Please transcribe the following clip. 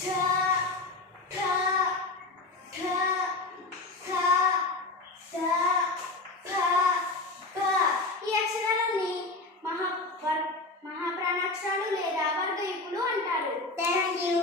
ఠ ఠ ఠ థ థ ఫ ఫ. ఈ అక్షరాలని మహాప్రాణాక్షరాలు లేదా వర్గయుక్తులు అంటారు. Thank you.